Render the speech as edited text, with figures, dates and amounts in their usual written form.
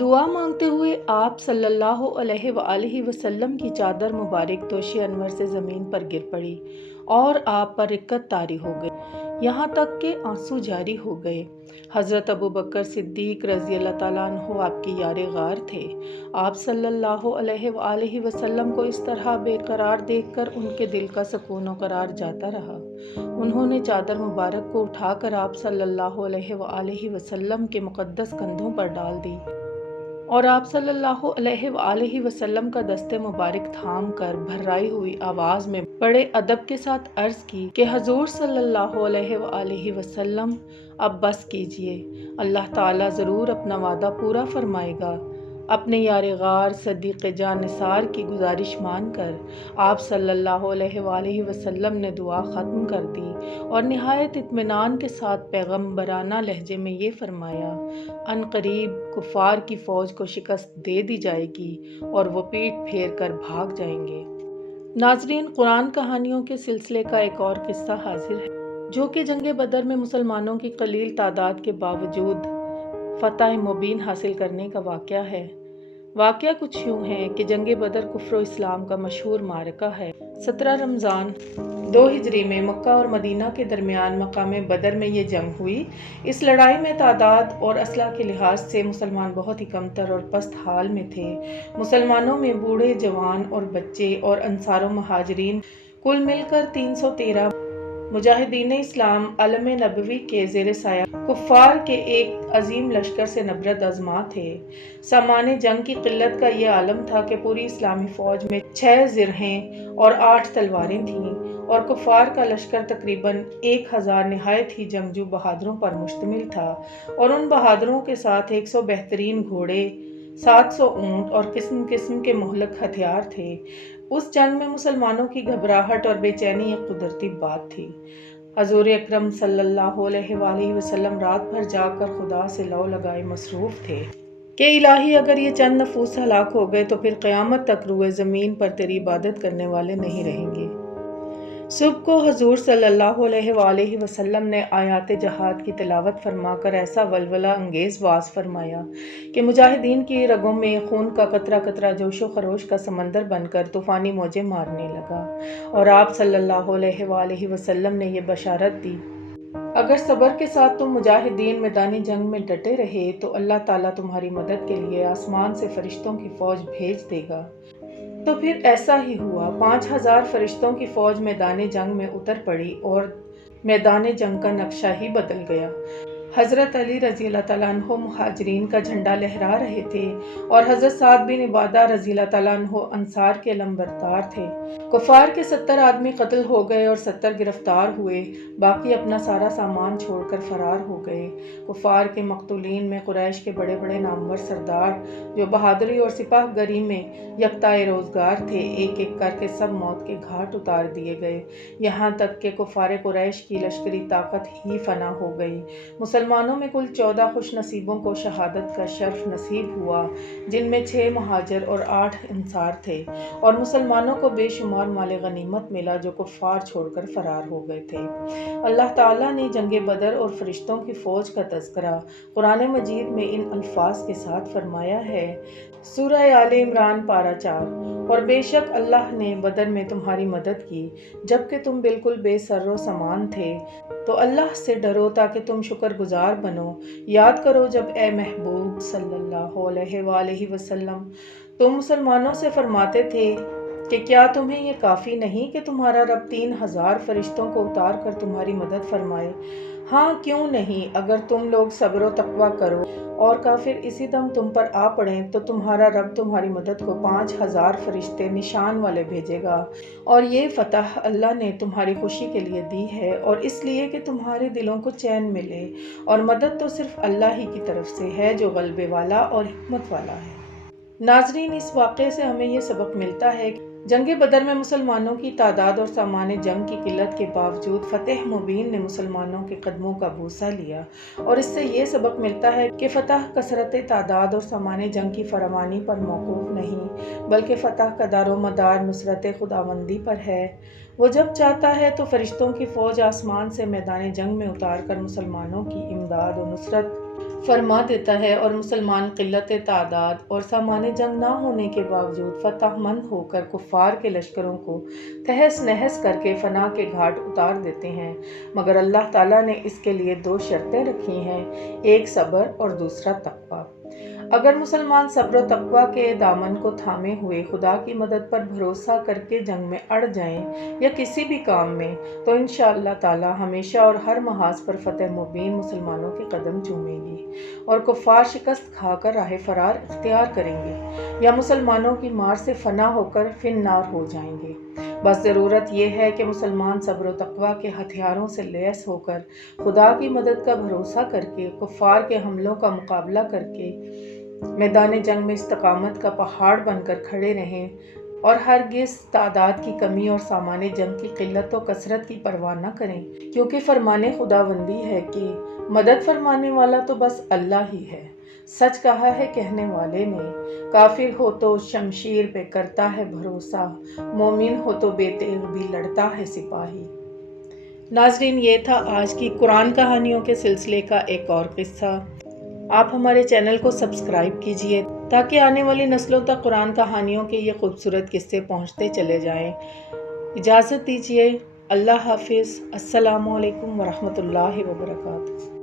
دعا مانگتے ہوئے آپ صلی اللہ علیہ وآلہ وسلم کی چادر مبارک دوش انور سے زمین پر گر پڑی اور آپ پر رکت طاری ہو گئی، یہاں تک کہ آنسو جاری ہو گئے۔ حضرت ابوبکر صدیق رضی اللہ تعالیٰ عنہ آپ کے یار غار تھے۔ آپ صلی اللہ علیہ وآلہ وسلم کو اس طرح بے قرار دیکھ کر ان کے دل کا سکون و قرار جاتا رہا۔ انہوں نے چادر مبارک کو اٹھا کر آپ صلی اللہ علیہ وآلہ وسلم کے مقدس کندھوں پر ڈال دی اور آپ صلی اللہ علیہ وآلہ وسلم کا دست مبارک تھام کر بھرائی ہوئی آواز میں بڑے ادب کے ساتھ عرض کی کہ حضور صلی اللہ علیہ وآلہ وسلم اب بس کیجئے، اللہ تعالیٰ ضرور اپنا وعدہ پورا فرمائے گا۔ اپنے یار غار صدیق جان نثار کی گزارش مان کر آپ صلی اللہ علیہ وآلہ وسلم نے دعا ختم کر دی اور نہایت اطمینان کے ساتھ پیغمبرانہ لہجے میں یہ فرمایا، ان قریب کفار کی فوج کو شکست دے دی جائے گی اور وہ پیٹھ پھیر کر بھاگ جائیں گے۔ ناظرین، قرآن کہانیوں کے سلسلے کا ایک اور قصہ حاضر ہے جو کہ جنگ بدر میں مسلمانوں کی قلیل تعداد کے باوجود فتح مبین حاصل کرنے کا واقعہ ہے۔ واقعہ کچھ یوں ہے کہ جنگ بدر کفر و اسلام کا مشہور معرکہ ہے۔ 17 رمضان 2 ہجری میں مکہ اور مدینہ کے درمیان مقام بدر میں یہ جنگ ہوئی۔ اس لڑائی میں تعداد اور اسلحہ کے لحاظ سے مسلمان بہت ہی کمتر اور پست حال میں تھے۔ مسلمانوں میں بوڑھے، جوان اور بچے اور انصار و مہاجرین کل مل کر 313 مجاہدین اسلام علم نبوی کے زیر سایہ کفار کے ایک عظیم لشکر سے نبرد آزما تھے۔ سامان جنگ کی قلت کا یہ عالم تھا کہ پوری اسلامی فوج میں 6 زرہیں اور 8 تلواریں تھیں اور کفار کا لشکر تقریباً 1000 نہایت ہی جنگجو بہادروں پر مشتمل تھا، اور ان بہادروں کے ساتھ 100 بہترین گھوڑے، 700 اونٹ اور قسم قسم کے مہلک ہتھیار تھے۔ اس جنگ میں مسلمانوں کی گھبراہٹ اور بے چینی ایک قدرتی بات تھی۔ حضور اکرم صلی اللہ علیہ وآلہ وسلم رات بھر جاگ کر خدا سے لو لگائے مصروف تھے کہ الہی، اگر یہ چند نفوس ہلاک ہو گئے تو پھر قیامت تک روئے زمین پر تیری عبادت کرنے والے نہیں رہیں گے۔ صبح کو حضور صلی اللہ علیہ وآلہ وسلم نے آیات جہاد کی تلاوت فرما کر ایسا ولولہ انگیز واعظ فرمایا کہ مجاہدین کی رگوں میں خون کا قطرہ قطرہ جوش و خروش کا سمندر بن کر طوفانی موجیں مارنے لگا، اور آپ صلی اللہ علیہ وآلہ وسلم نے یہ بشارت دی، اگر صبر کے ساتھ تم مجاہدین میدانی جنگ میں ڈٹے رہے تو اللہ تعالیٰ تمہاری مدد کے لیے آسمان سے فرشتوں کی فوج بھیج دے گا۔ تو پھر ایسا ہی ہوا۔ 5000 فرشتوں کی فوج میدان جنگ میں اتر پڑی اور میدان جنگ کا نقشہ ہی بدل گیا۔ حضرت علی رضی اللہ تعالیٰ عنہ مہاجرین کا جھنڈا لہرا رہے تھے اور حضرت سعد بن عبادہ رضی اللہ تعالیٰ عنہ انصار کے علمبردار تھے۔ کفار کے 70 آدمی قتل ہو گئے اور 70 گرفتار ہوئے، باقی اپنا سارا سامان چھوڑ کر فرار ہو گئے۔ کفار کے مقتولین میں قریش کے بڑے بڑے نامور سردار جو بہادری اور سپاہ گری میں یکتائے روزگار تھے، ایک ایک کر کے سب موت کے گھاٹ اتار دیے گئے، یہاں تک کہ کفار قریش کی لشکری طاقت ہی فنا ہو گئی۔ مسلمانوں میں کل 14 خوش نصیبوں کو شہادت کا شرف نصیب ہوا، جن میں 6 مہاجر اور 8 انصار تھے، اور مسلمانوں کو بے شمار مال غنیمت ملا جو کفار چھوڑ کر فرار ہو گئے تھے۔ اللہ تعالیٰ نے جنگ بدر اور فرشتوں کی فوج کا تذکرہ قرآن مجید میں ان الفاظ کے ساتھ فرمایا ہے، سورہ آل عمران پارہ 4، اور بے شک اللہ نے بدر میں تمہاری مدد کی جبکہ تم بالکل بے سر و سامان تھے، تو اللہ سے ڈرو تاکہ تم شکر گزار بنو۔ یاد کرو جب اے محبوب صلی اللہ علیہ وآلہ وسلم تم مسلمانوں سے فرماتے تھے کہ کیا تمہیں یہ کافی نہیں کہ تمہارا رب 3000 فرشتوں کو اتار کر تمہاری مدد فرمائے؟ ہاں کیوں نہیں، اگر تم لوگ صبر و تقویٰ کرو اور کافر اسی دم تم پر آ پڑیں تو تمہارا رب تمہاری مدد کو 5000 فرشتے نشان والے بھیجے گا، اور یہ فتح اللہ نے تمہاری خوشی کے لیے دی ہے اور اس لیے کہ تمہارے دلوں کو چین ملے، اور مدد تو صرف اللہ ہی کی طرف سے ہے جو غلبے والا اور حکمت والا ہے۔ ناظرین، اس واقعے سے ہمیں یہ سبق ملتا ہے کہ جنگ بدر میں مسلمانوں کی تعداد اور سامان جنگ کی قلت کے باوجود فتح مبین نے مسلمانوں کے قدموں کا بوسہ لیا، اور اس سے یہ سبق ملتا ہے کہ فتح کثرت تعداد اور سامان جنگ کی فراوانی پر موقوف نہیں، بلکہ فتح کا دار و مدار نصرت خداوندی پر ہے۔ وہ جب چاہتا ہے تو فرشتوں کی فوج آسمان سے میدان جنگ میں اتار کر مسلمانوں کی امداد و نصرت فرما دیتا ہے اور مسلمان قلت تعداد اور سامان جنگ نہ ہونے کے باوجود فتح مند ہو کر کفار کے لشکروں کو تہس نہس کر کے فنا کے گھاٹ اتار دیتے ہیں، مگر اللہ تعالیٰ نے اس کے لیے 2 شرطیں رکھی ہیں، ایک صبر اور دوسرا تقویٰ۔ اگر مسلمان صبر و تقویٰ کے دامن کو تھامے ہوئے خدا کی مدد پر بھروسہ کر کے جنگ میں اڑ جائیں یا کسی بھی کام میں، تو انشاءاللہ تعالی ہمیشہ اور ہر محاذ پر فتح مبین مسلمانوں کے قدم چومے گی اور کفار شکست کھا کر راہ فرار اختیار کریں گے یا مسلمانوں کی مار سے فنا ہو کر فن نار ہو جائیں گے۔ بس ضرورت یہ ہے کہ مسلمان صبر و تقویٰ کے ہتھیاروں سے لیس ہو کر خدا کی مدد کا بھروسہ کر کے کفار کے حملوں کا مقابلہ کر کے میدان جنگ میں استقامت کا پہاڑ بن کر کھڑے رہیں اور ہرگز تعداد کی کمی اور سامان جنگ کی قلت و کثرت کی پرواہ نہ کریں، کیونکہ فرمان خداوندی ہے کہ مدد فرمانے والا تو بس اللہ ہی ہے۔ سچ کہا ہے کہنے والے نے، کافر ہو تو شمشیر پہ کرتا ہے بھروسہ، مومن ہو تو بے تیغ بھی لڑتا ہے سپاہی۔ ناظرین، یہ تھا آج کی قرآن کہانیوں کے سلسلے کا ایک اور قصہ۔ آپ ہمارے چینل کو سبسکرائب کیجئے تاکہ آنے والی نسلوں تک قرآن کہانیوں کے یہ خوبصورت قصے پہنچتے چلے جائیں۔ اجازت دیجئے، اللہ حافظ، السلام علیکم ورحمۃ اللہ وبرکاتہ۔